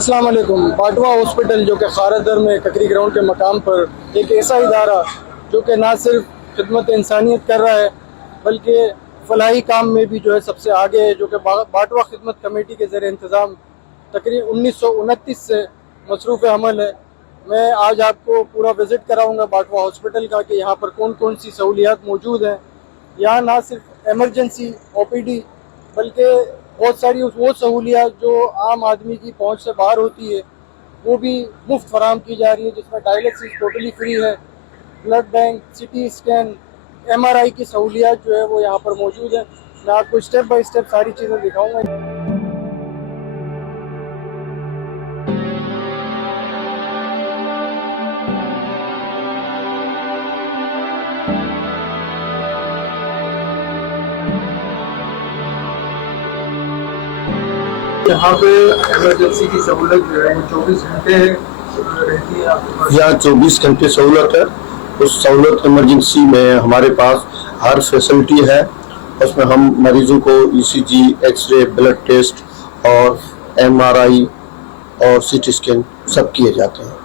अस्सलाम वालेकुम। बाटवा हॉस्पिटल जो कि खारदर में ककरी ग्राउंड के मकाम पर एक ऐसा इदारा जो कि ना सिर्फ खिदमत इंसानियत कर रहा है बल्कि फलाही काम में भी जो है सबसे आगे है, जो कि बाटवा खिदमत कमेटी के ज़रिए इंतज़ाम तकरीबन 1929 से मसरूफ़ अमल है। मैं आज आपको पूरा विज़िट कराऊंगा बाटवा हॉस्पिटल का कि यहाँ पर कौन कौन सी सहूलियात मौजूद हैं। यहाँ ना सिर्फ एमरजेंसी OPD बल्कि बहुत सारी वो सहूलियात जो आम आदमी की पहुंच से बाहर होती है वो भी मुफ्त फराम की जा रही है, जिसमें डायलिसिस टोटली फ्री है, blood bank, CT scan, MRI की सहूलियात जो है वो यहाँ पर मौजूद है। मैं आपको स्टेप बाय स्टेप सारी चीज़ें दिखाऊंगा। यहाँ पे इमरजेंसी की सहूलत जो है वो 24 घंटे रहती है आपके पास। यहाँ 24 घंटे सहूलत है। उस सहूलत इमरजेंसी में हमारे पास हर फैसिलिटी है। उसमें हम मरीजों को ECG, एक्सरे, ब्लड टेस्ट और MRI और CT स्कैन सब किए जाते हैं।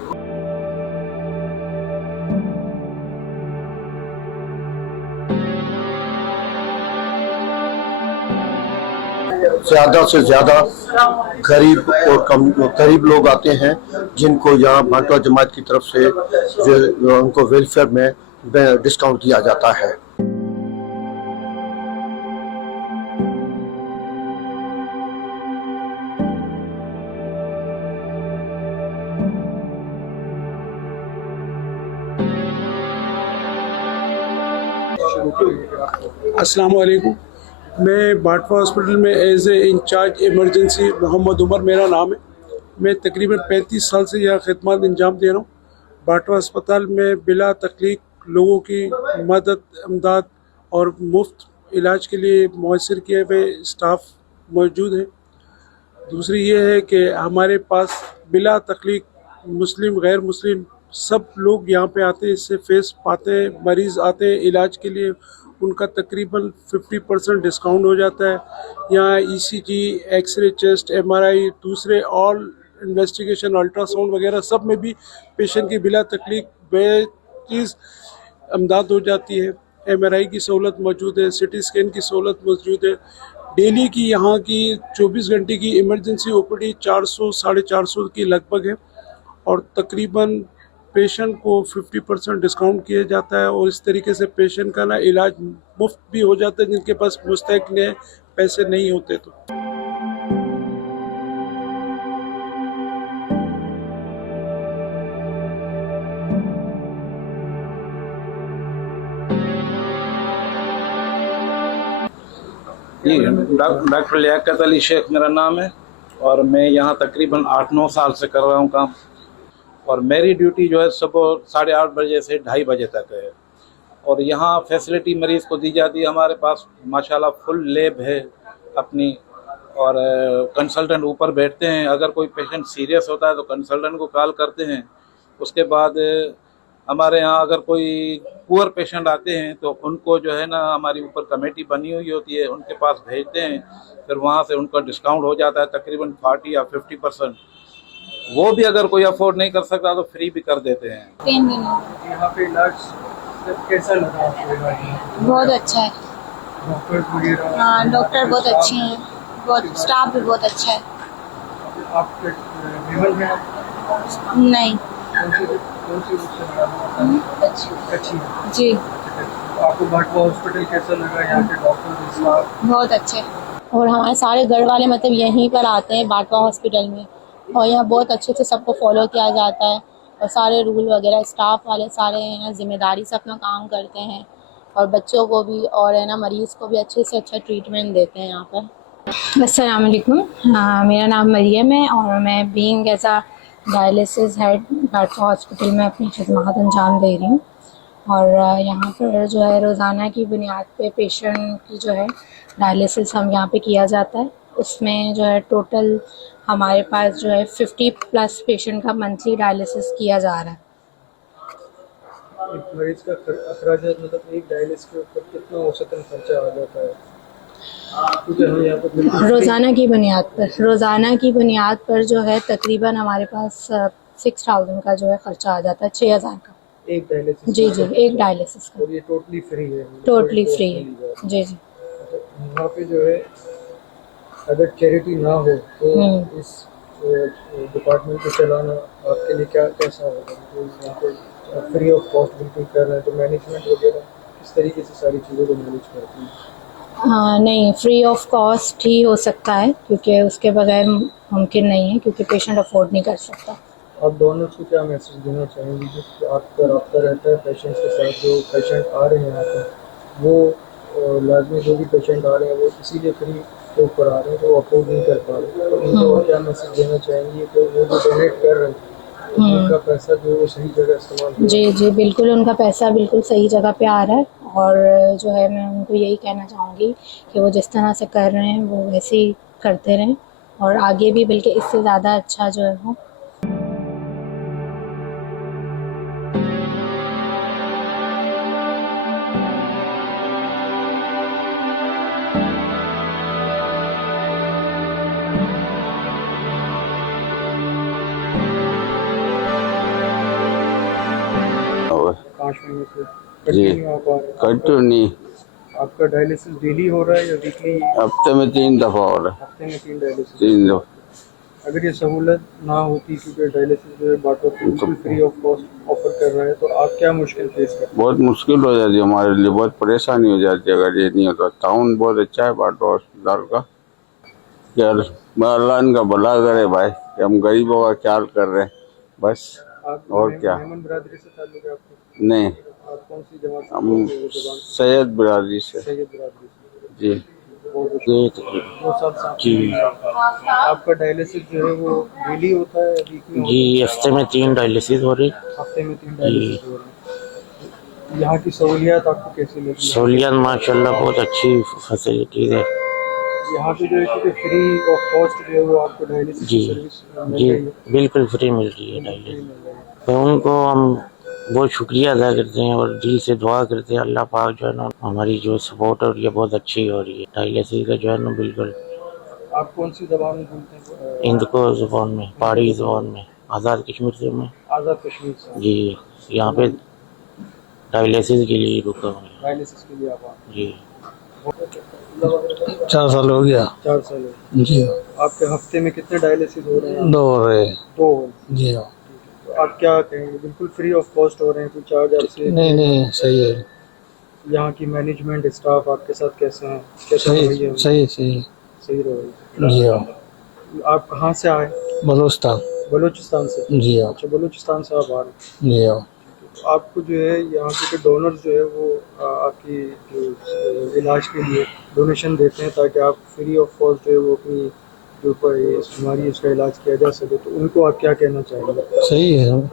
ज़्यादा से ज़्यादा गरीब लोग आते हैं जिनको यहाँ बाटवा जमात की तरफ से जो उनको वेलफेयर में डिस्काउंट दिया जाता है। अस्सलाम वालेकुम। मैं बाटवा हॉस्पिटल में as a in-charge emergency Mohammad Umar मेरा नाम है। मैं तकरीबन 35 साल से यह खिदमत अंजाम दे रहा हूँ। बाटवा अस्पताल में बिला तकलीफ लोगों की मदद, इमदाद और मुफ्त इलाज के लिए मुयसर किए हुए स्टाफ मौजूद है। दूसरी ये है कि हमारे पास बिला तकलीफ मुस्लिम गैर मुस्लिम सब लोग यहाँ पे आते हैं, इससे फेस पाते हैं। मरीज़ आते हैं इलाज के लिए, उनका तकरीबन 50% डिस्काउंट हो जाता है। यहाँ ECG, एक्सरे, चेस्ट, MRI, दूसरे ऑल इन्वेस्टिगेशन, अल्ट्रासाउंड वगैरह सब में भी पेशेंट की बिला तकलीफ बेचीज़ इमदाद हो जाती है। MRI की सहूलत मौजूद है, CT स्कैन की सहूलत मौजूद है। डेली की यहाँ की 24 घंटे की इमरजेंसी OPD 400 450 की लगभग है और तकरीबन पेशेंट को 50% डिस्काउंट किया जाता है और इस तरीके से पेशेंट का ना इलाज मुफ्त भी हो जाता है जिनके पास मुस्तहिक ने पैसे नहीं होते तो। जी, डॉक्टर लियाकत अली शेख मेरा नाम है और मैं यहाँ तकरीबन 8-9 साल से कर रहा हूँ काम। और मेरी ड्यूटी जो है सुबह 8:30 बजे से 2:30 बजे तक है। और यहाँ फैसिलिटी मरीज़ को दी जाती है। हमारे पास माशाल्लाह फुल लैब है अपनी और कंसल्टेंट ऊपर बैठते हैं। अगर कोई पेशेंट सीरियस होता है तो कंसल्टेंट को कॉल करते हैं। उसके बाद हमारे यहाँ अगर कोई पुअर पेशेंट आते हैं तो उनको जो है ना हमारी ऊपर कमेटी बनी हुई होती है, उनके पास भेजते हैं। फिर वहाँ से उनका डिस्काउंट हो जाता है तकरीबन 40 या 50%। वो भी अगर कोई अफोर्ड नहीं कर सकता तो फ्री भी कर देते हैं। यहाँ पे इलाज कैसा लगा आपको? बहुत अच्छा है। डॉक्टर वगैरह? हाँ, डॉक्टर बहुत अच्छे हैं, बहुत स्टाफ भी बहुत अच्छा है। आप लेवल में नहीं कौन सी अच्छी है? जी, आपको बाटवा हॉस्पिटल कैसा लगा? यहाँ के डॉक्टर स्टाफ? बहुत अच्छे। और हमारे सारे घर वाले मतलब यहीं पर आते हैं बाटवा हॉस्पिटल में और यहाँ बहुत अच्छे से सबको फॉलो किया जाता है और सारे रूल वगैरह स्टाफ वाले सारे है ना जिम्मेदारी से अपना काम करते हैं और बच्चों को भी और है ना मरीज़ को भी अच्छे से अच्छा ट्रीटमेंट देते हैं यहाँ पर। अस्सलाम वालेकुम। मेरा नाम मरियम है और मैं being as a dialysis head Batwa hospital में अपनी खिदमत अंजाम दे रही हूँ। और यहाँ पर जो है रोज़ाना की बुनियाद पे पेशेंट की जो है डायलिसिस हम यहाँ पे किया जाता है। उसमें जो है टोटल हमारे पास जो है 50+ पेशेंट का मंथली डायलिसिस किया जा रहा है। एक मरीज का अखराज मतलब एक डायलिसिस के ऊपर कितना औसतन खर्चा आ जाता है? क्योंकि हम यहाँ पर बिल्कुल रोज़ाना की बुनियाद पर जो है तकरीबन हमारे पास 6,000 का जो है ख़र्चा आ जाता है, 6,000 का। एक डायलिसिस जी जी, एक डायलिसिस का और ये टोटली फ्री है, टोटली कोई फ्री कॉस्ट है। नहीं ली जाती। जी जी। यहाँ पे जो है अगर चैरिटी ना हो तो इस डिपार्टमेंट को चलाना आपके लिए क्या कैसा होगा? तो यहाँ पे फ्री ऑफ कॉस्ट बिल्कुल कर रहे हैं, तो मैनेजमेंट वगैरह किस तरीके से सारी चीज़ों को मैनेज करती है? हाँ नहीं, फ्री ऑफ कॉस्ट ही हो सकता है क्योंकि उसके बगैर मुमकिन नहीं है, क्योंकि पेशेंट अफोर्ड नहीं कर सकता। आप डोनर्स को क्या मैसेज देना चाहेंगे जो आपका रब्ता रहता है पेशेंट्स के साथ? जो पेशेंट आ रहे हैं यहाँ पर वो लाजमी जो भी पेशेंट आ रहे हैं वो इसीलिए फ्री के ऊपर आ रहे हैं, तो वो अफोर्ड नहीं कर पा रहे, तो उनको क्या मैसेज देना चाहेंगे कि वो जो डोनेट कर रहे हैं उनका पैसा जो है वो सही जगह इस्तेमाल करें? जी जी, बिल्कुल उनका पैसा बिल्कुल सही जगह पे आ रहा है, और जो है मैं उनको यही कहना चाहूँगी कि वो जिस तरह से कर रहे हैं वो वैसे ही करते रहें, और आगे भी बल्कि इससे ज़्यादा अच्छा जो है वो। पाँच महीने से जी। कंटिन्यू आप आ रहे हैं? कंटिन्यू नहीं, आपका डायलिसिस डेली हो रहा है या वीकली? हफ्ते में 3 दफ़ा हो रहा है। हफ्ते में 3 डायलिसिस? 3 दफ़ा। अगर ये सहूलत ना होती, क्योंकि डायलिसिस जो है बाटो बिल्कुल फ्री ऑफ कॉस्ट ऑफर कर रहा है, तो आप क्या मुश्किल फेस करते बहुत मुश्किल हो जाती है हमारे लिए, बहुत परेशानी हो जाती है अगर ये नहीं होता। टाउन बहुत अच्छा है बाटो अस्पताल का। यार अल्लाह इनका भला करे भाई, कि हम गरीबों का ख्याल कर रहे हैं बस, आप और क्या। मेमन बरादरी से ताल्लुक है आपका? नहीं, आप कौन सी जमात से? हम सैयद बिरादरी से। सैयद बरादरी से। जी बहुत शुक्रिया। 2 साल से आप जी आपका डायलिसिस जो है वो डेली होता है, वीकली होता जी, हफ्ते में 3 डायलिसिस हो रही। है? हफ्ते में 3 डायलिसिस हो रहे हैं। यहाँ की सहूलियात आपको कैसी लगी? सहूलियत माशाल्लाह बहुत अच्छी फैसिलिटीज़ है। यहाँ पे जो है क्योंकि फ्री ऑफ कॉस्ट जो है वो आपको डायलिसिस जी की सर्विस मिल जी, रही है, बिल्कुल फ्री मिल रही है डायलिसिस। फ्री मिल रही है। तो उनको हम बहुत शुक्रिया अदा करते हैं और दिल से दुआ करते हैं अल्लाह पाक जो है ना हमारी जो सपोर्ट हो रही है बहुत अच्छी हो रही है। डायलिसिस का जो है ना बिल्कुल आप कौन सी ज़बान में बोलते हैं? हिंदको ज़ुबान में, पहाड़ी ज़ुबान में, आज़ाद कश्मीर से मैं। आज़ाद कश्मीर से? जी, यहाँ पे डायलिसिस के लिए रुका हूँ। डायलिसिस के लिए आप जी 4 साल हो गया। 4 साल हो। जी आपके हफ्ते में कितने डायलिसिस हो रहे हैं? 2 हो रहे। 2। जी हाँ। तो आप क्या कहेंगे, बिल्कुल फ्री ऑफ कॉस्ट हो रहे हैं, कोई चार्ज आपसे? नहीं सही है। यहाँ की मैनेजमेंट स्टाफ आपके साथ कैसे हैं? कैसा सही रवैया है? सही सही रवैया। जी हाँ। आप कहाँ से आए? बलूचिस्तान। बलूचिस्तान से? जी हाँ। अच्छा, बलूचिस्तान से आप आ रहे हैं। जी हाँ। तो आपको जो है यहाँ के डोनर्स जो है वो आपकी जो इलाज के लिए डोनेशन देते हैं ताकि आप फ्री ऑफ कॉस्ट जो है वो अपनी जो बीमारी है उसका इलाज किया जा सके, तो उनको आप क्या कहना चाहेंगे? सही है।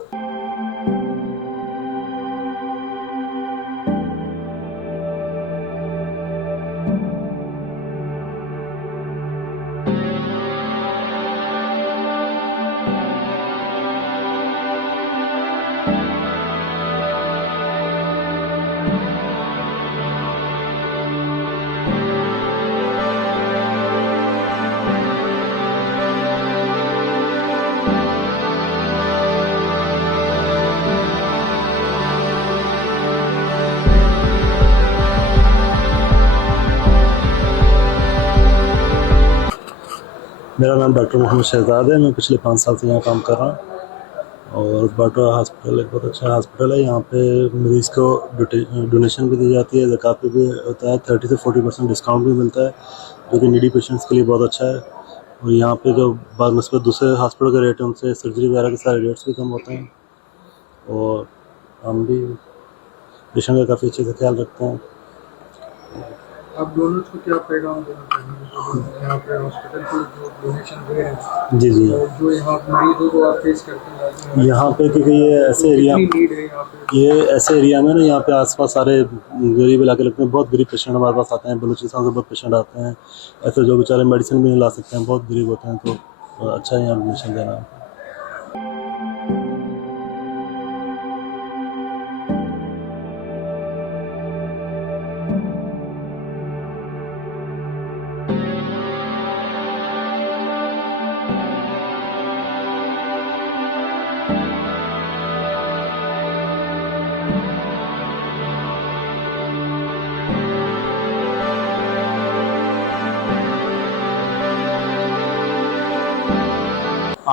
मेरा नाम डॉक्टर मोहम्मद शहजाद है। मैं पिछले 5 साल से यहाँ काम कर रहा हूँ और बाटवा हॉस्पिटल एक बहुत अच्छा हॉस्पिटल है। यहाँ पे मरीज़ को डोनेशन भी दी जाती है, ज़कात पे भी होता है, 30 से 40% डिस्काउंट भी मिलता है, जो कि नीडी पेशेंट्स के लिए बहुत अच्छा है। और यहाँ पे जो बानस्बत दूसरे हॉस्पिटल के रेट हैं उनसे सर्जरी वगैरह के सारे रेट्स भी कम होते हैं, और हम भी पेशेंट का काफ़ी अच्छे से ख्याल रखते हैं। आप डोनर्स को क्या पैगाम देना चाहेंगे यहाँ पे हॉस्पिटल को जो डोनेशन दे रहे हैं? जी जी, और जो यहाँ मरीजों को आप फेस करते हैं यहाँ पे क्योंकि ये ऐसे एरिया नीड है यहाँ पे? ये ऐसे एरिया में ना, यहाँ पे आसपास सारे गरीब इलाके लगते हैं, बहुत गरीब पेशेंट हमारे पास आते हैं, बलूचिस्तान से बहुत पेशेंट आते हैं, ऐसे जो बेचारे मेडिसिन भी नहीं ला सकते हैं, बहुत गरीब होते हैं, तो अच्छा है यहाँ एडमिशन देना।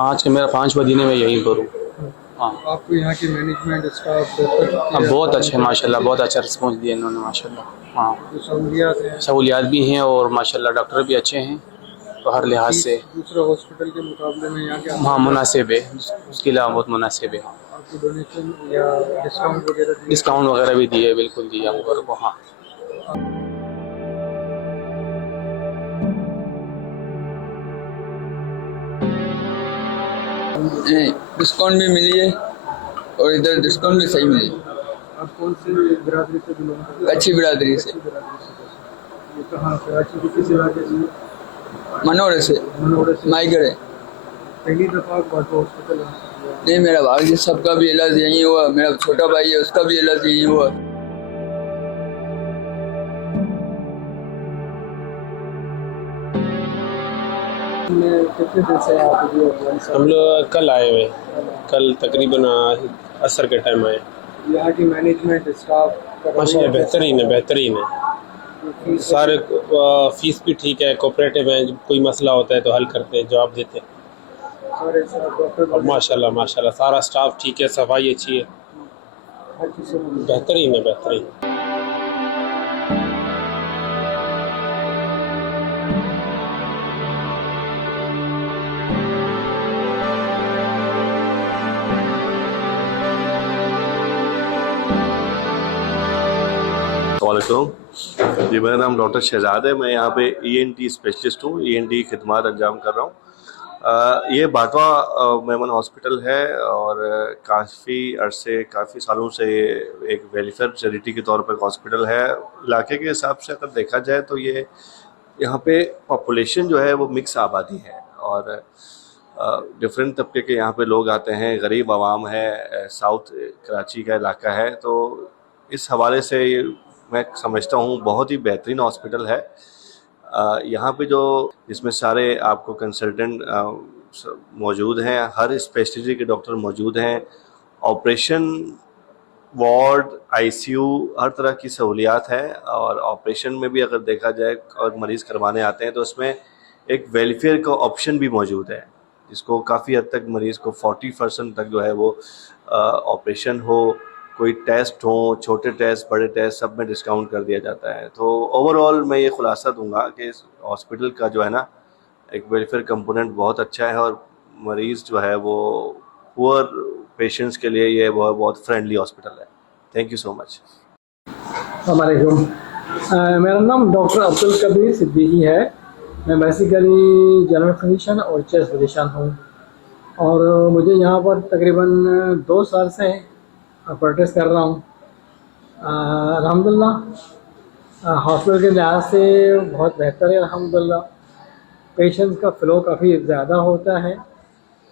आज के मेरा 5 महीने में यहीं पर हूँ। हाँ, आपको यहाँ की मैनेजमेंट स्टाफ बेहतर हाँ, बहुत अच्छे माशाल्लाह, बहुत अच्छा रिस्पॉन्स दिया इन्होंने माशाल्लाह। हाँ, जो सहूलियात हैं सहूलियात भी हैं और माशाल्लाह डॉक्टर भी अच्छे हैं, तो हर लिहाज से दूसरे हॉस्पिटल के मुकाबले में यहाँ के हाँ मुनासिब है, उसके अलावा बहुत मुनासिब है। हाँ, आपको डोनेशन या डिस्काउंट वगैरह दिए? डिस्काउंट वगैरह भी दिए, बिल्कुल दिया हम को। हाँ, डिस्काउंट भी मिली है और इधर डिस्काउंट भी सही मिली। आप कौन सी बिरादरी से बिलोंग करते हैं? अच्छी बिरादरी से। ये कहाँ कराची के किस इलाके से? मनोरे से। मनोरे से। माइगर है। पहली दफ़ा बाटवा हॉस्पिटल है? नहीं, मेरा भाई सबका भी इलाज यहीं हुआ, मेरा छोटा भाई है उसका भी इलाज यहीं हुआ। कितने दिन से आप हम लोग कल आए हुए, कल तकरीबन असर के टाइम आए। यहाँ की मैनेजमेंट स्टाफ माशाल्लाह बेहतरीन है, बेहतरीन है। सारे फीस भी ठीक है, कोऑपरेटिव है, कोई मसला होता है तो हल करते हैं, जवाब देते हैं। और माशाल्लाह माशाल्लाह सारा स्टाफ ठीक है, सफाई अच्छी है, बेहतरीन है, बेहतरीन। जी, मेरा नाम डॉक्टर शहजाद है। मैं यहाँ पे ENT स्पेशलिस्ट हूँ, ENT खिदमत अंजाम कर रहा हूँ। ये बाटवा मेमन हॉस्पिटल है और काफ़ी अरसे, काफ़ी सालों से एक वेलफेयर चैरिटी के तौर पर हॉस्पिटल है। इलाके के हिसाब से अगर देखा जाए तो ये यहाँ पे पॉपुलेशन जो है वो मिक्स आबादी है और डिफरेंट तबके के यहाँ पे लोग आते हैं, गरीब आवाम है, साउथ कराची का इलाका है, तो इस हवाले से ये मैं समझता हूँ बहुत ही बेहतरीन हॉस्पिटल है। यहाँ पे जो जिसमें सारे आपको कंसल्टेंट मौजूद हैं, हर स्पेशलिटी के डॉक्टर मौजूद हैं, ऑपरेशन वार्ड, ICU, हर तरह की सहूलियात है। और ऑपरेशन में भी अगर देखा जाए और मरीज़ करवाने आते हैं तो उसमें एक वेलफेयर का ऑप्शन भी मौजूद है, जिसको काफ़ी हद तक मरीज़ को 40% तक जो है वो ऑपरेशन हो, कोई टेस्ट हो, छोटे टेस्ट, बड़े टेस्ट, सब में डिस्काउंट कर दिया जाता है। तो ओवरऑल मैं ये खुलासा दूंगा कि इस हॉस्पिटल का जो है ना एक वेलफेयर कंपोनेंट बहुत अच्छा है और मरीज़ जो है वो पुअर पेशेंट्स के लिए ये बहुत फ्रेंडली हॉस्पिटल है। Thank you so much. वालेकुम, मेरा नाम डॉक्टर अब्दुल कबीर सिद्दीकी है। मैं बेसिकली जनरल फिजिशियन और चेस्ट फिजिशियन हूँ और मुझे यहाँ पर तकरीबन 2 साल से प्रैक्टिस कर रहा हूँ। अल्हम्दुलिल्लाह हॉस्पिटल के लिहाज से बहुत बेहतर है। अल्हम्दुलिल्लाह पेशेंट्स का फ़्लो काफ़ी ज़्यादा होता है।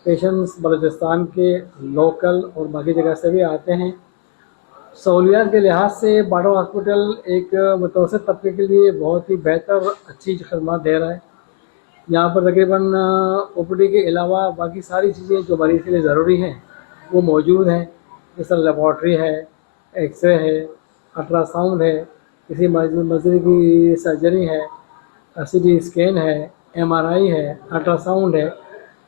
पेशेंट्स बलूचिस्तान के लोकल और बाकी जगह से भी आते हैं। सहूलियात के लिहाज से बाटवा हॉस्पिटल एक मुतवसत तबके के लिए बहुत ही बेहतर अच्छी खदमात दे रहा है। यहाँ पर तकरीबन OPD के अलावा बाकी सारी चीज़ें जो मरीज़ के लिए ज़रूरी हैं वो मौजूद हैं, जैसे लेबॉर्ट्री है, एक्सरे है, अल्ट्रासाउंड है, किसी मरीज़ की सर्जरी है, CT स्कैन है, MRI है, अल्ट्रासाउंड है।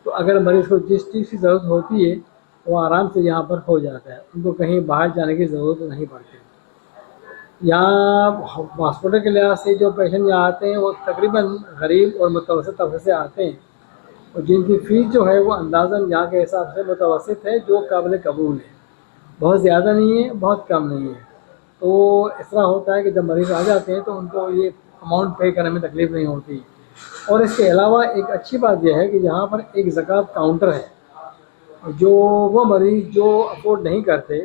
तो अगर मरीज़ को जिस चीज़ की ज़रूरत होती है वो आराम से यहाँ पर हो जाता है, उनको कहीं बाहर जाने की ज़रूरत नहीं पड़ती। यहाँ हॉस्पिटल के लिहाज से जो पेशेंट यहाँ आते हैं वो तकरीबन गरीब और मुतवसत तबके से आते हैं और जिनकी फ़ीस जो है वो अंदाज़न यहाँ के हिसाब से मुतवसत है, जो काबिल कबूल है, बहुत ज़्यादा नहीं है, बहुत कम नहीं है। तो इस तरह होता है कि जब मरीज़ आ जाते हैं तो उनको ये अमाउंट पे करने में तकलीफ़ नहीं होती। और इसके अलावा एक अच्छी बात यह है कि यहाँ पर एक ज़कात काउंटर है, जो वो मरीज़ जो अफोर्ड नहीं करते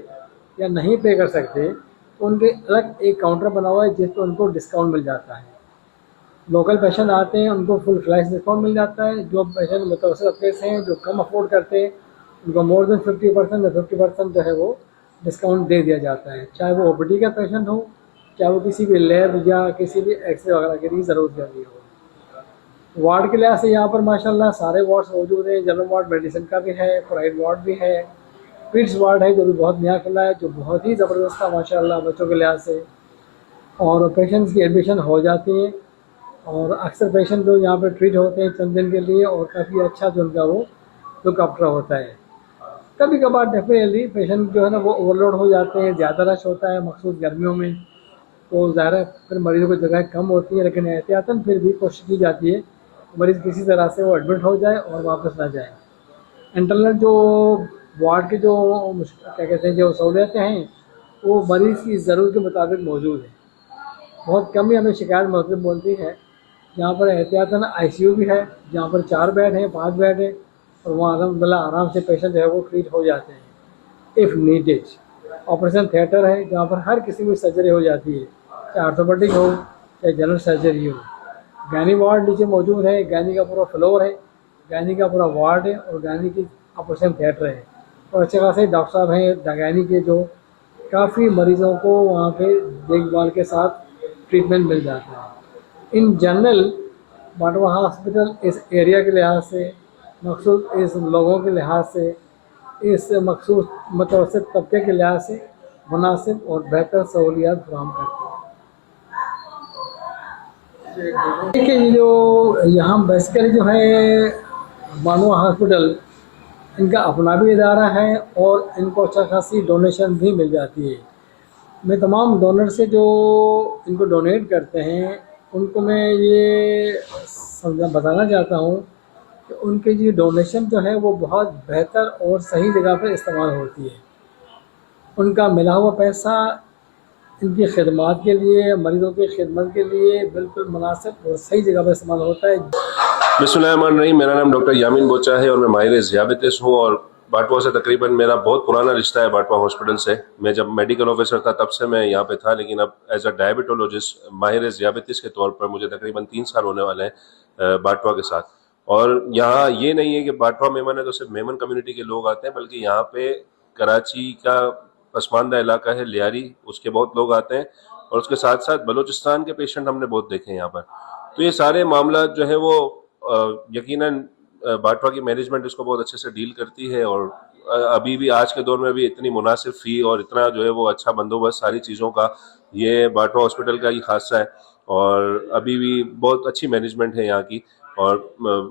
या नहीं पे कर सकते उनके अलग एक काउंटर बना हुआ है जिस पर उनको डिस्काउंट मिल जाता है। लोकल पेशेंट आते हैं उनको फुल फ्लैश डिस्काउंट मिल जाता है। जो पेशेंट मुतवसत तबके से हैं, जो कम अफोर्ड करते हैं, उनको मोर देन 50% या 50% जो है वो डिस्काउंट दे दिया जाता है, चाहे वो OPD का पेशेंट हो, चाहे वो किसी भी लैब या किसी भी एक्सरे वगैरह की ज़रूरत रही हो। वार्ड के लिहाज से यहाँ पर माशाल्लाह सारे वार्ड्स मौजूद हैं। जनरल वार्ड मेडिसिन का भी है, प्राइवेट वार्ड भी है, किड्स वार्ड है जो भी बहुत नया खुला है, जो बहुत ही ज़बरदस्त था माशाल्लाह बच्चों के लिहाज से। और पेशेंट्स की एडमिशन हो जाती है और अक्सर पेशेंट जो यहाँ पर ट्रीट होते हैं चंद दिन के लिए और काफ़ी अच्छा जो उनका वो लुक आफ्टर होता है। कभी कभार डेफिनेटली पेशेंट जो है ना वो ओवरलोड हो जाते हैं, ज़्यादा रश होता है मखसूस गर्मियों में, तो ज़्यादा फिर मरीजों की जगह कम होती है, लेकिन एहतियातन फिर भी कोशिश की जाती है मरीज़ किसी तरह से वो एडमिट हो जाए और वापस ना जाए। इंटरनल जो वार्ड के जो क्या कहते हैं जो सहूलियतें हैं वो मरीज़ की ज़रूरत के मुताबिक मौजूद है। बहुत कम ही हमें शिकायत मतलब बोलती है जहाँ पर एहतियातन ICU भी है, जहाँ पर 4 बेड हैं 5 बेड है, और वहाँ अलहम्दुलिल्लाह आराम से पेशेंट जो है वो ट्रीट हो जाते हैं इफ़ नीडेड। ऑपरेशन थिएटर है जहाँ पर हर किसी की सर्जरी हो जाती है, चाहे ऑर्थोपेडिक हो चाहे जनरल सर्जरी हो। गैनी वार्ड नीचे मौजूद है, गैनी का पूरा फ्लोर है, गैनी का पूरा वार्ड है और गैनी की ऑपरेशन थिएटर है, और अच्छे खासे डॉक्टर साहब हैं गैनी के जो काफ़ी मरीज़ों को वहाँ पे देखभाल के साथ ट्रीटमेंट मिल जाता है। इन जनरल बाटवा हॉस्पिटल इस एरिया के लिहाज से, मखसूस इस लोगों के लिहाज से, इस मखसूस मतवसत तबके के लिहाज से मुनासिब और बेहतर सहूलियात फराहम करते हैं। देखिए जो यहाँ बेसिकली जो है बाटवा हॉस्पिटल इनका अपना भी इदारा है और इनको अच्छा खासी डोनेशन भी मिल जाती है। मैं तमाम डोनर से जो इनको डोनेट करते हैं उनको मैं ये बताना चाहता हूँ कि उनके जो डोनेशन जो है वो बहुत बेहतर और सही जगह पर इस्तेमाल होती है। उनका मिला हुआ पैसा इनकी खिदमत के लिए, मरीज़ों की खिदमत के लिए बिल्कुल मुनासिब और सही जगह पर इस्तेमाल होता है। बिस्मिल्लाहिर्रहमानिर्रहीम। मेरा नाम डॉक्टर यामीन बोचा है और मैं माहिर ज़ियाबतिस हूँ और बाटवा से तकरीबन मेरा बहुत पुराना रिश्ता है बाटवा हॉस्पिटल से। मैं जब मेडिकल ऑफिसर था तब से मैं यहाँ पे था, लेकिन अब एज अ डायबिटोलॉजिस्ट माहिर ज़ियाबतिस के तौर पर मुझे तकरीबन 3 साल होने वाले हैं बाटवा के साथ। और यहाँ ये नहीं है कि बाटवा मेमन है तो सिर्फ मेमन कम्युनिटी के लोग आते हैं, बल्कि यहाँ पे कराची का पसमानदा इलाका है लियारी, उसके बहुत लोग आते हैं और उसके साथ साथ बलूचिस्तान के पेशेंट हमने बहुत देखे हैं यहाँ पर। तो ये सारे मामला जो है वो यकीनन बाटवा की मैनेजमेंट इसको बहुत अच्छे से डील करती है और अभी भी आज के दौर में भी इतनी मुनासिब फ़ी और इतना जो है वो अच्छा बंदोबस्त सारी चीज़ों का ये बाटवा हॉस्पिटल का ही खासा है। और अभी भी बहुत अच्छी मैनेजमेंट है यहाँ की और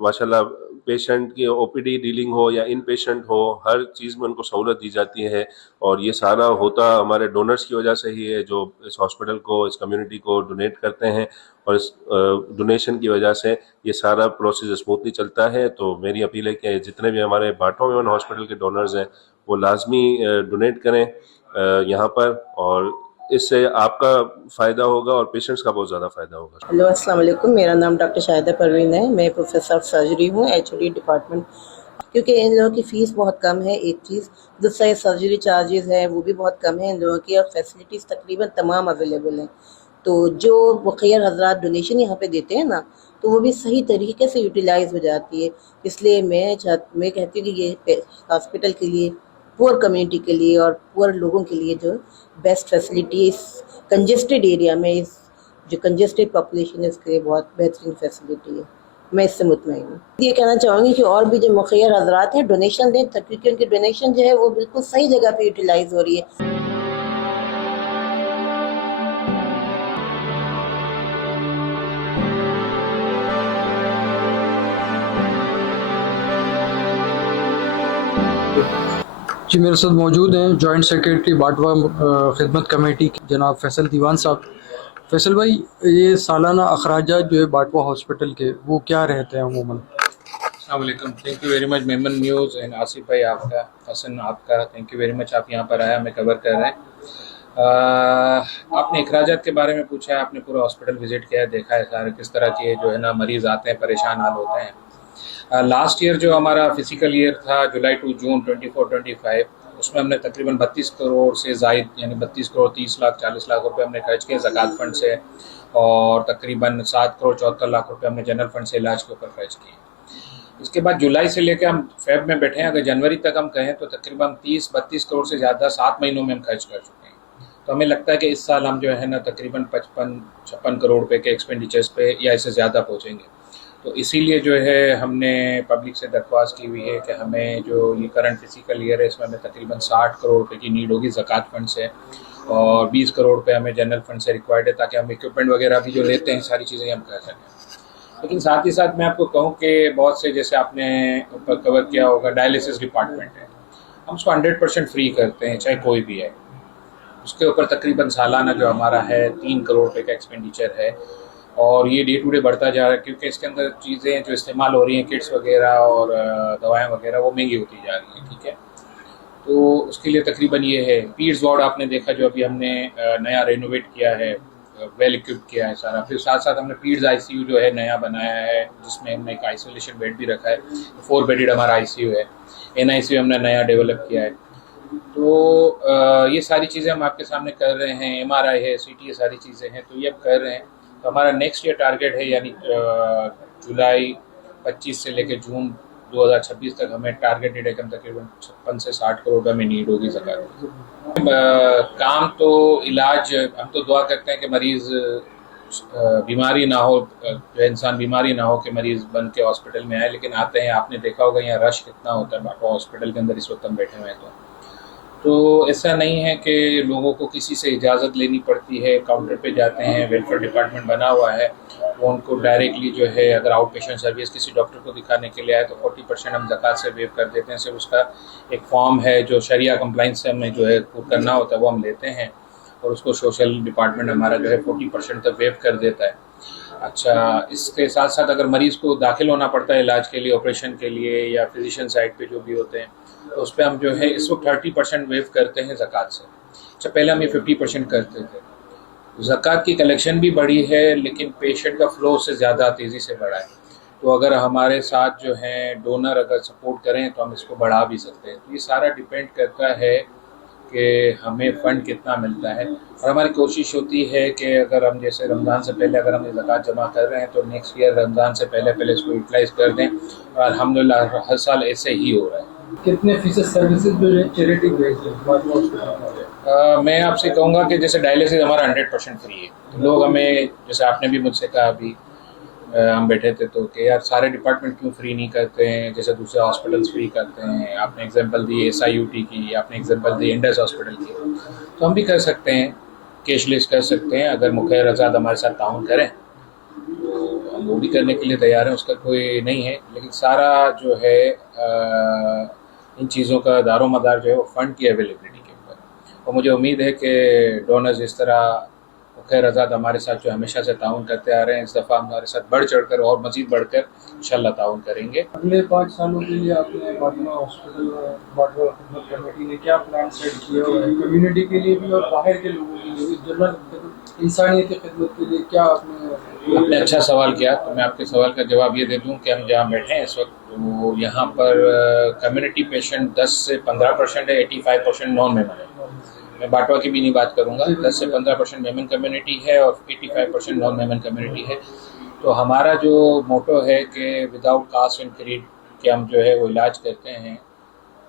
माशाल्लाह पेशेंट की OPD डीलिंग हो या इन पेशेंट हो, हर चीज़ में उनको सहूलत दी जाती है। और ये सारा होता हमारे डोनर्स की वजह से ही है जो इस हॉस्पिटल को, इस कम्युनिटी को डोनेट करते हैं और इस डोनेशन की वजह से ये सारा प्रोसेस स्मूथली चलता है। तो मेरी अपील है कि जितने भी हमारे बाटवा मेमन हॉस्पिटल के डोनर्स हैं वो लाजमी डोनेट करें यहाँ पर, और इससे आपका फ़ायदा होगा और पेशेंट्स का बहुत ज़्यादा फ़ायदा होगा। हेलो अस्सलाम वालेकुम, मेरा नाम डॉक्टर शाहिदा परवीन है। मैं प्रोफेसर ऑफ सर्जरी हूँ HOD डिपार्टमेंट। क्योंकि इन लोगों की फ़ीस बहुत कम है एक चीज़, दूसरा ये सर्जरी चार्जेस है वो भी बहुत कम है इन लोगों की, और फैसिलिटीज़ तकरीबन तमाम अवेलेबल हैं। तो जो मुखियर हजरात डोनेशन यहाँ पे देते हैं ना, तो वो भी सही तरीके से यूटिलाइज़ हो जाती है। इसलिए मैं कहती हूँ कि ये हॉस्पिटल के लिए, पुअर कम्युनिटी के लिए और पुअर लोगों के लिए जो बेस्ट फैसिलिटी इस कंजेस्टेड एरिया में, इस जो कंजेस्टेड पॉपुलेशन है उसके लिए बहुत बेहतरीन फैसिलिटी है। मैं इससे मुतमईन हूँ। ये कहना चाहूँगी कि और भी जो मुखियर हजरात हैं डोनेशन दें, क्योंकि उनकी डोनेशन जो है वो बिल्कुल सही जगह पे यूटिलाइज हो रही है। जी मेरे साथ मौजूद हैं जॉइंट सेक्रेटरी बाटवा खिदमत कमेटी जनाब फैसल दीवान साहब। फैसल भाई, ये सालाना अखराजात जो है बाटवा हॉस्पिटल के वो क्या रहते हैं अमूमन? अस्सलाम वालेकुम, thank you very much Memon news and Asif भाई आपका, हसन आपका, थैंक यू वेरी मच आप यहाँ पर आया, हमें कवर कर रहे हैं। आपने अखराजात के बारे में पूछा है, आपने पूरा हॉस्पिटल विज़िट किया है, देखा है सारे किस तरह के जो है ना मरीज़ आते हैं, परेशान हाल होते हैं। लास्ट ईयर जो हमारा फिजिकल ईयर था जुलाई टू जून 24-25, उसमें हमने तकरीबन 32 करोड़ से ज़ायद यानी 32 करोड़ 30 लाख 40 लाख रुपए हमने खर्च किए ज़कात फ़ंड से, और तकरीबन 7 करोड़ 74 लाख रुपए हमने जनरल फंड से इलाज के ऊपर खर्च किए। इसके बाद जुलाई से लेकर हम फेब में बैठे हैं, अगर जनवरी तक हम कहें तो तकरीबन 30-32 करोड़ से ज़्यादा 7 महीनों में हम खर्च कर चुके हैं। तो हमें लगता है कि इस साल हम जो है ना तकरीबन 55-56 करोड़ रुपए के एक्सपेंडिचर्स पे या इससे ज़्यादा पहुँचेंगे। तो इसीलिए जो है हमने पब्लिक से दरख्वास्त की हुई है कि हमें जो ये करंट फिजिकल ईयर है इसमें हमें तकरीबन 60 करोड़ रुपए की नीड होगी ज़कात फ़ंड से, और 20 करोड़ रुपए हमें जनरल फंड से रिक्वायर्ड है ताकि हम इक्विपमेंट वगैरह भी जो लेते हैं सारी चीज़ें हम कर सकें। लेकिन साथ ही साथ मैं आपको कहूँ कि बहुत से, जैसे आपने ऊपर कवर किया होगा, डायलिसिस डिपार्टमेंट है, हम उसको 100% फ्री करते हैं, चाहे कोई भी है। उसके ऊपर तकरीबन सालाना जो हमारा है 3 करोड़ रुपये का एक्सपेंडिचर है, और ये डे टू डे बढ़ता जा रहा है, क्योंकि इसके अंदर चीज़ें जो इस्तेमाल हो रही हैं, किट्स वगैरह और दवाएं वगैरह, वो महंगी होती जा रही हैं। ठीक है, तो उसके लिए तकरीबन ये है। पीड्स वार्ड आपने देखा जो अभी हमने नया रेनोवेट किया है, वेल इक्विप किया है सारा। फिर साथ साथ हमने पीड्स आईसीयू जो है नया बनाया है, जिसमें हमने एक आइसोलेशन बेड भी रखा है। 4 बेडेड हमारा आईसीयू है। एनआईसीयू हमने नया डेवलप किया है। तो ये सारी चीज़ें हम आपके सामने कर रहे हैं। एमआरआई है, सीटी, ये सारी चीज़ें हैं, तो ये अब कर रहे हैं। तो हमारा नेक्स्ट ईयर टारगेट है, यानी जुलाई 25 से लेकर जून 2026 तक हमें टारगेटेड है कम तकरीबन 56 से 60 करोड़ रुपये में नीड होगी ज़कात। काम तो इलाज, हम तो दुआ करते हैं कि मरीज़ बीमारी ना हो, जो इंसान बीमारी ना हो कि मरीज़ बन के हॉस्पिटल में आए, लेकिन आते हैं। आपने देखा होगा यहाँ रश कितना होता है बाटवा हॉस्पिटल के अंदर, इस वक्त हम बैठे हुए हैं। तो ऐसा नहीं है कि लोगों को किसी से इजाज़त लेनी पड़ती है, काउंटर पे जाते हैं, वेलफेयर डिपार्टमेंट बना हुआ है, वो उनको डायरेक्टली जो है, अगर आउट पेशेंट सर्विस किसी डॉक्टर को दिखाने के लिए आए तो 40% हम ज़कात से वेव कर देते हैं। सिर्फ उसका एक फॉर्म है जो शरिया कंप्लाइंस से हमें जो है करना होता है, वो हम लेते हैं, और उसको सोशल डिपार्टमेंट हमारा जो है 40% तक वेव कर देता है। अच्छा, इसके साथ साथ अगर मरीज़ को दाखिल होना पड़ता है इलाज के लिए, ऑपरेशन के लिए, या फिजिशियन साइड पे जो भी होते हैं, तो उस पर हम जो है इस वक्त 30% वेव करते हैं ज़कात से। अच्छा, पहले हम ये 50% करते थे। ज़कात की कलेक्शन भी बढ़ी है, लेकिन पेशेंट का फ्लो उससे ज़्यादा तेज़ी से बढ़ा है। तो अगर हमारे साथ जो हैं डोनर अगर सपोर्ट करें तो हम इसको बढ़ा भी सकते हैं। तो ये सारा डिपेंड करता है कि हमें फ़ंड कितना मिलता है, और हमारी कोशिश होती है कि अगर हम जैसे रमज़ान से पहले अगर हम ये ज़कात जमा कर रहे हैं तो नेक्स्ट ईयर रमज़ान से पहले इसको यूटिलाइज़ कर दें, और अल्हम्दुलिल्लाह हर साल ऐसे ही हो रहा है। कितने फीसद सर्विसेज जो है चैरिटी बेस्ड है? मैं आपसे कहूँगा कि जैसे डायलिसिस हमारा 100% फ्री है। तो लोग हमें, जैसे आपने भी मुझसे कहा अभी हम बैठे थे, तो कि यार सारे डिपार्टमेंट क्यों फ्री नहीं करते हैं, जैसे दूसरे हॉस्पिटल्स फ्री करते हैं। आपने एग्जांपल दी SIUT की, आपने एग्जांपल दी इंडस हॉस्पिटल की, तो हम भी कर सकते हैं, कैशलेस कर सकते हैं। अगर मुखैर आज़ाद हमारे साथ ताउन करें तो हम वो भी करने के लिए तैयार हैं, उसका कोई नहीं है। लेकिन सारा जो है इन चीज़ों का दारो मदार जो है वो फ़ंड की अवेलेबिलिटी के ऊपर। और मुझे उम्मीद है कि डोनर्स इस तरह खैर आज़ाद हमारे साथ जो हमेशा से ताउन करते आ रहे हैं, इस दफ़ा हमारे साथ बढ़ चढ़ कर और मज़ीद बढ़कर इंशाल्लाह ताउन करेंगे। अगले 5 सालों के लिए आपने बाटवा हॉस्पिटल बाटवा खिदमत कमेटी ने क्या प्लान सेट किया हुआ है, कम्युनिटी के लिए भी और बाहर के लोगों के लिए भी, जनरल इंसानियत की खिदमत के लिए क्या आपने अच्छा सवाल किया। तो मैं आपके सवाल का जवाब ये दे दूँ कि हम जहाँ बैठे हैं इस वक्त, तो यहाँ पर कम्युनिटी पेशेंट 10 से 15% है, 85% नॉन मेमन है। मैं बाटवा की भी नहीं बात करूँगा। 10 से 15% मेमन कम्युनिटी है और 85% नॉन मेमन कम्युनिटी है। तो हमारा जो मोटो है कि विदाउट कास्ट एंड क्रीड के हम जो है वो इलाज करते हैं,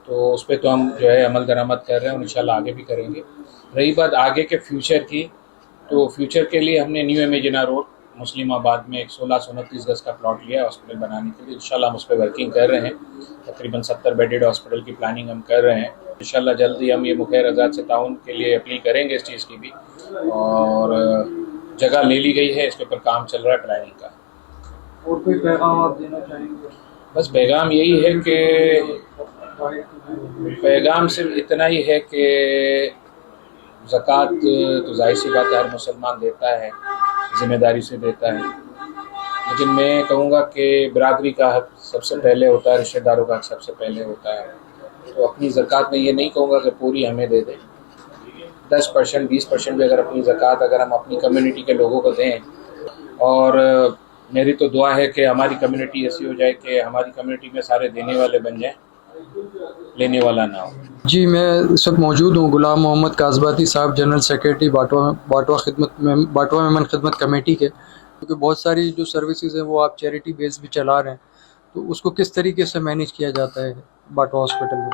तो उस पर तो हम जो है अमल दरामद कर रहे हैं और इंशाल्लाह आगे भी करेंगे। रही बात आगे के फ्यूचर की, तो फ्यूचर के लिए हमने न्यू इमेजिना रोड मुस्लिमाबाद में एक 1629 गज का प्लॉट लिया है हॉस्पिटल बनाने के लिए। इंशाल्लाह हम उस पर वर्किंग कर रहे हैं। तकरीबन 70 बेडेड हॉस्पिटल की प्लानिंग हम कर रहे हैं। इंशाल्लाह जल्दी हम ये मुखैर आज़ाद से ताउन के लिए अपील करेंगे इस चीज़ की भी, और जगह ले ली गई है, इसके ऊपर काम चल रहा है प्लानिंग का। और कोई पैगाम आप देना चाहेंगे? बस पैगाम यही है कि पैगाम सिर्फ इतना ही है कि ज़कात तो जाहिर सी बात है हर मुसलमान देता है, ज़िम्मेदारी से देता है, लेकिन मैं कहूँगा कि बरादरी का हक सबसे पहले होता है, रिश्तेदारों का हक सबसे पहले होता है। तो अपनी ज़कात में ये नहीं कहूँगा कि पूरी हमें दे दें, 10% 20% भी अगर अपनी ज़कात अगर हम अपनी कम्युनिटी के लोगों को दें, और मेरी तो दुआ है कि हमारी कम्युनिटी ऐसी हो जाए कि हमारी कम्युनिटी में सारे देने वाले बन जाएं, लेने वाला ना हो। जी, मैं इस वक्त मौजूद हूँ गुलाम मोहम्मद काजबाती साहब, जनरल सेक्रेटरी बाटवा मेमन खिदमत कमेटी के, क्योंकि बहुत सारी जो सर्विसेज हैं वो आप चैरिटी बेस भी चला रहे हैं, तो उसको किस तरीके से मैनेज किया जाता है बाटवा हॉस्पिटल में?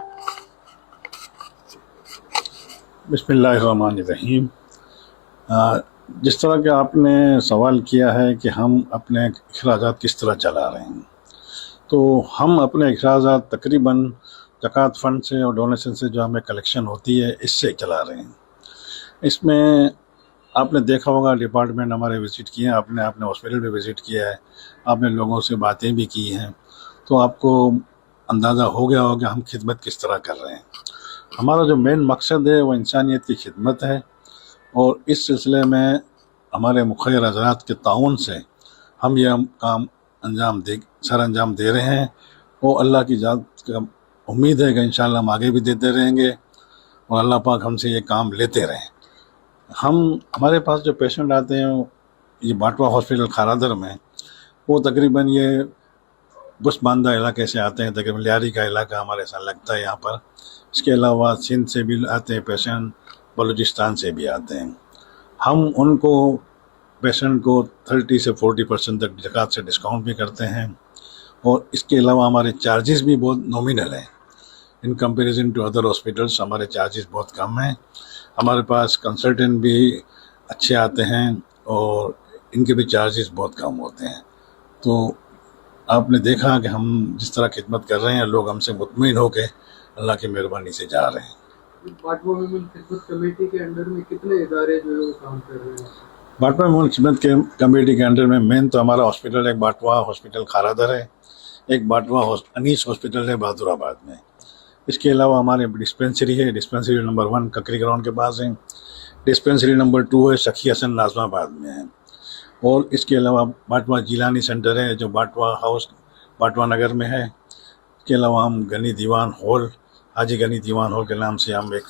बिस्मिल्लाहिर्रहमानिर्रहीम। जिस तरह के आपने सवाल किया है कि हम अपने अखराजात किस तरह चला रहे हैं, तो हम अपने अखराजात तकरीबन ज़कात फ़ंड से और डोनेशन से जो हमें कलेक्शन होती है इससे चला रहे हैं। इसमें आपने देखा होगा डिपार्टमेंट हमारे विज़िट किए हैं, आपने अपने हॉस्पिटल में विज़िट किया है, आपने लोगों से बातें भी की हैं, तो आपको अंदाज़ा हो गया होगा हम खिदमत किस तरह कर रहे हैं। हमारा जो मेन मकसद है वो इंसानियत की खिदमत है, और इस सिलसिले में हमारे मुखिर हज़रात के ताउन से हम यह काम सर अंजाम दे रहे हैं। वो अल्लाह की ज़ात का उम्मीद है कि इंशाअल्लाह हम आगे भी देते रहेंगे और अल्लाह पाक हमसे ये काम लेते रहें। हमारे पास जो पेशेंट आते हैं ये बाटवा हॉस्पिटल खारादर में, वो तकरीबन ये बुस्मानदा इलाके से आते हैं, तकरीबन लियारी का इलाका हमारे साथ लगता है यहाँ पर। इसके अलावा सिंध से भी आते हैं पेशेंट, बलूचिस्तान से भी आते हैं। हम उनको पेशेंट को 30 से 40% तक ज़कात से डिस्काउंट भी करते हैं, और इसके अलावा हमारे चार्जेस भी बहुत नॉमिनल हैं in comparison to other hospitals. हमारे चार्जेस बहुत कम हैं। हमारे पास कंसल्टेंट भी अच्छे आते हैं और इनके भी चार्जेस बहुत कम होते हैं। तो आपने देखा कि हम जिस तरह खिदमत कर रहे हैं, लोग हमसे मुतमईन होकर अल्लाह की मेहरबानी से जा रहे हैं। बाटवा वुमेन खिदमत कमेटी के अंडर में कितने इदारे जो है वो काम कर रहे हैं? बाटवा वुमेन खिदमत के कमेटी के अंडर में मेन तो हमारा हॉस्पिटल एक बाटवा हॉस्पिटल खारादर है, एक बाटवा अनीस हॉस्पिटल है बहादुराबाद में। इसके अलावा हमारे डिस्पेंसरी है, डिस्पेंसरी नंबर 1 ककरी ग्राउंड के पास है, डिस्पेंसरी नंबर 2 है सखी हसन नाजमाबाद में है, और इसके अलावा बाटवा जिलानी सेंटर है जो बाटवा हाउस बाटवा नगर में है। इसके अलावा हम गनी दीवान हॉल, हाजी गनी दीवान हॉल के नाम से हम एक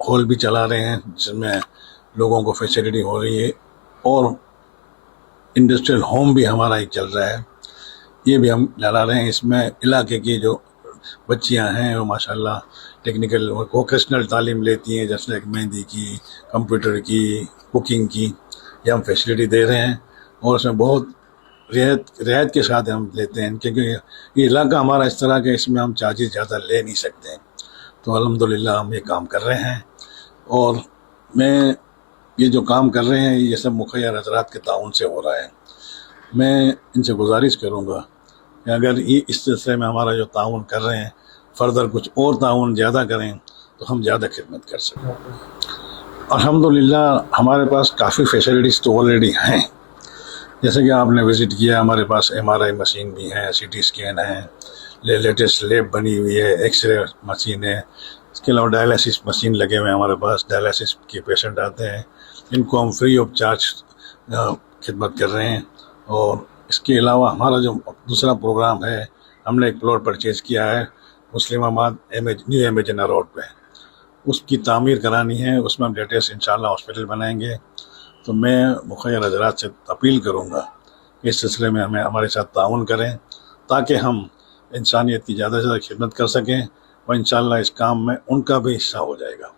हॉल भी चला रहे हैं जिसमें लोगों को फैसिलिटी हो रही है, और इंडस्ट्रियल होम भी हमारा एक चल रहा है, ये भी हम चला रहे हैं। इसमें इलाके की जो बच्चियां हैं वो माशाल्लाह टेक्निकल और वोकेशनल तालीम लेती हैं, जैसे मेहंदी की, कंप्यूटर की, कुकिंग की, ये हम फैसिलिटी दे रहे हैं, और उसमें बहुत रियायत के साथ हम लेते हैं, क्योंकि ये इलाका हमारा इस तरह का इसमें हम चार्जेस ज़्यादा ले नहीं सकते हैं। तो अल्हम्दुलिल्लाह हम ये काम कर रहे हैं, और मैं ये जो काम कर रहे हैं ये सब मुखिर हज़रात के ताउन से हो रहा है। मैं इनसे गुजारिश करूँगा कि अगर ये इस सिलसिले में हमारा जो ताउन कर रहे हैं, फर्दर कुछ और ताउन ज़्यादा करें तो हम ज़्यादा खिदमत कर सकें। अल्हम्दुलिल्लाह हमारे पास काफ़ी फैसिलिटीज़ तो ऑलरेडी हैं, जैसे कि आपने विज़िट किया, हमारे पास MRI मशीन भी है, CT स्कैन है, लेटेस्ट लैब बनी हुई है, एक्सरे मशीन है। इसके अलावा डायलिसिस मशीन लगे हुए हैं हमारे पास, डायलिसिस के पेशेंट आते हैं, इनको हम फ्री ऑफ चार्ज खिदमत कर रहे हैं। और इसके अलावा हमारा जो दूसरा प्रोग्राम है, हमने एक प्लॉट परचेज़ किया है मुस्लिमाबाद न्यू एमेजना रोड पे, उसकी तामीर करानी है, उसमें हम लेटेस्ट इंशाल्लाह हॉस्पिटल बनाएंगे। तो मैं मुखिर हज़रात से अपील करूँगा कि इस सिलसिले में हमें हमारे साथ ताउन करें, ताकि हम इंसानियत की ज़्यादा से ज़्यादा खिदमत कर सकें, और इंशाल्लाह इस काम में उनका भी हिस्सा हो जाएगा।